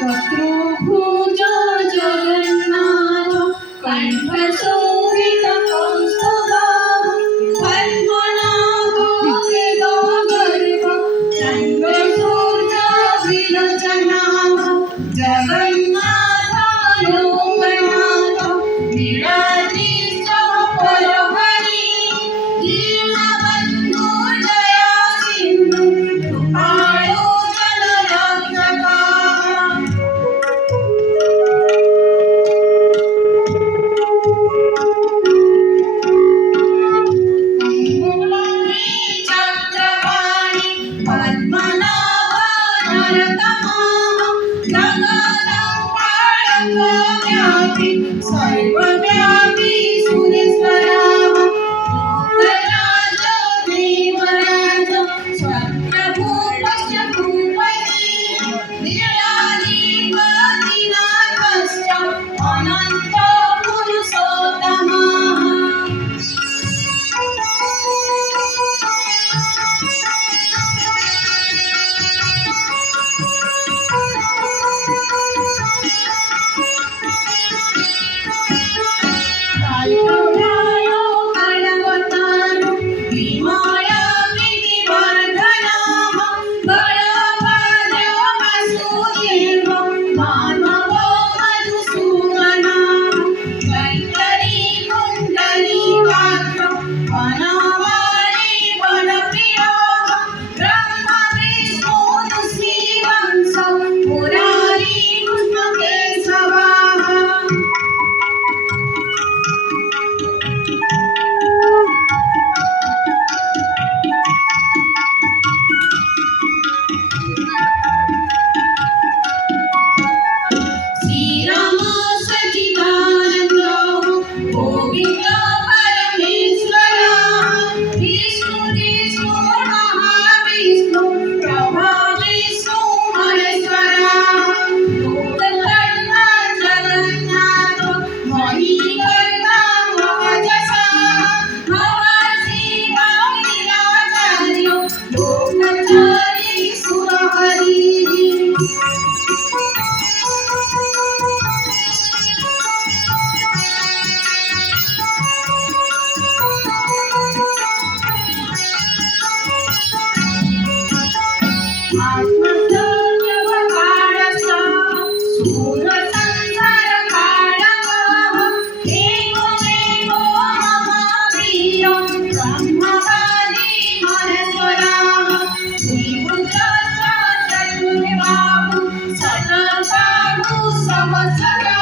चतुर्भुज जगन्नाथ कंठ शोभित कौस्तुभ पद्मनाभ गगर्भ चंद्रसूर्य विलोचनाभ जगन्नाथ लोकनाथ नीलाद्रिश्च परहरि दीनबन्धु दया सिन्धु कृपाळु जनरक्षका चक्रपाणि पद्मनाभ नरतमाम गगनपाळकव्यापी सर्वव्यापी सुरेश्वराः लोकराज देवराज स्वप्रभूपश्च भूपति लीलाधिपतिनाथश्च अनन्त पुरुषोत्तमः कालभैरव कालवतारो भीमाय प्रीतिवर्धनः बलभद्र वासुदेव माधव मधुसूदनः कैतरी कुण्डली वाक्य वनमाली वनप्रियः ब्रह्म विष्णु श्रीवंश मुरारी कृष्णकेशवः श्रीराम सच्चिदानंद गोविंद परमेश्वर विष्णु विष्णु महाविष्णु प्रभा विष्णु महेश्वर लोककर्ता जगन्नाथ महीकर्ता महजसा महर्षि वादिराचार्य लोकचारी सुरहरि आत्मसंयमकाळसा सूरसंसारकाळकः एकोमेको महावीर ब्रह्मवादी महेश्वरः श्रीभुजस्य चतुर्बाहु शतबाहु सहस्रः